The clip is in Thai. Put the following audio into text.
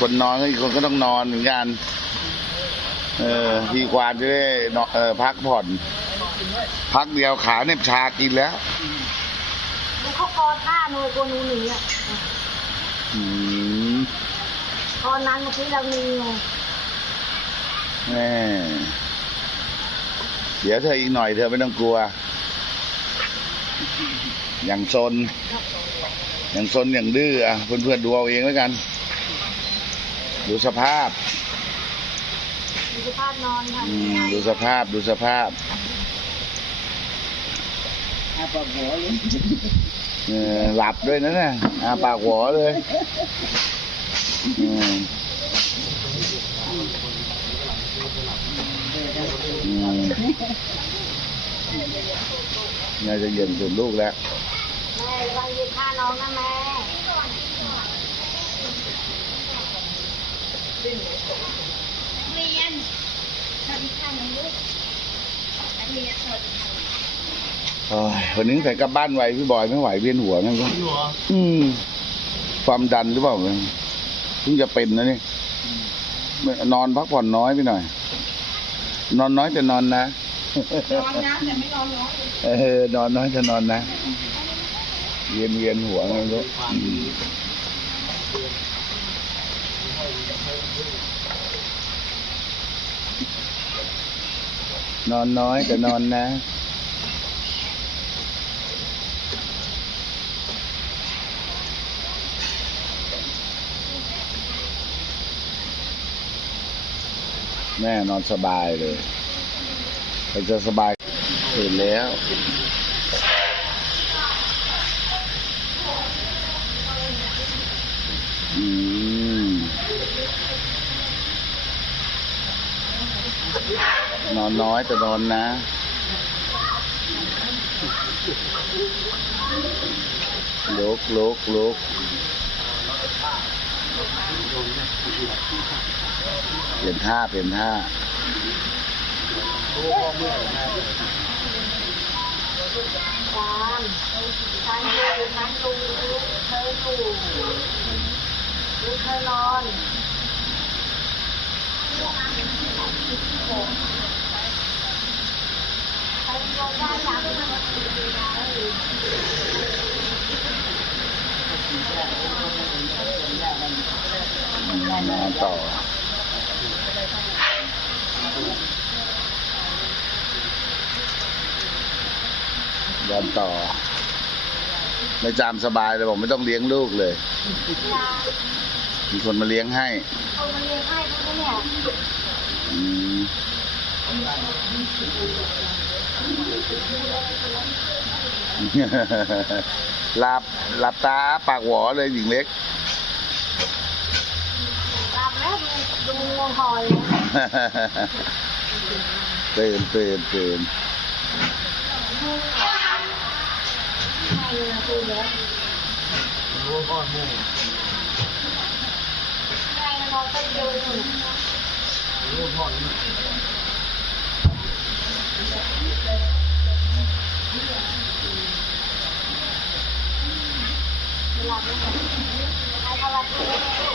คนนอนก็อีกคนก็ต้องนอนเหมือนกัน เออพี่ควานจะได้นอนเออพักผ่อน พักเดียวขาเนี่ยชากินแล้ว ดูเขาคอท่าหน่วยกว่าหนูหนีอะอืมคอนั้นเมื่อกี้เรามีไงแม่เดี๋ยวเธออีกหน่อยเธอไม่ต้องกลัว อย่างซน อย่างซนอย่างดื้ออะเพื่อนๆดูเอาเองแล้วกัน ดูสภาพมีสภาพนอนค่ะอืมดูสภาพดูสภาพอาปากหัวเลยเออหลับด้วยนะเนี่ยอาปากหัวเลยอืมอืมน่าจะเย็นสุดลูกแล้วแม่วางยืนท่าน้องนะแม่ เรียนสวัสดีค่ะน้องลูกนักเรียนสวัสดีค่ะโอ้ยวันนี้ใส่กลับบ้านไวพี่บอยไม่ไหวเวียนหัวไงก็หัวอืม ความดันหรือเปล่าเพิ่งจะเป็นนะนี่นอนพักผ่อนน้อยไปหน่อย นอนน้อยแต่นอนนะนอนนะแต่ไม่นอนน้อยเออนอนน้อยแต่นอนนะเวียนเวียนหัวไงก็อืม นอนน้อยแต่นอนนะ แม่นอนสบายเลยเราจะสบายเห็นแล้วอืม อนน้อยแต่นอนนะ ลุกลุกลุกเปลี่ยนท่าเปลี่ยนท่าตามทานอยู่ทานดูเธออยู่ดูเธอนอน ใครนอนได้หลังนอนต่อนอนต่อ ไม่จามสบายเลยบอกไม่ต้องเลี้ยงลูกเลยยามีคนมาเลี้ยงให้เอามาเลี้ยงให้เขาเนี่ยอืม หลับหลับตาอ้าปากหวอเลยหญิงเล็กหลับแล้วดูดูงวงหอยตื่นตื่นตื่นให้นะดูแล้วรู้ก้อนหมูให้นอนไปเดียวหนึ่งรู้ก้อ นหมูหลับแล้วให้เขาหลับ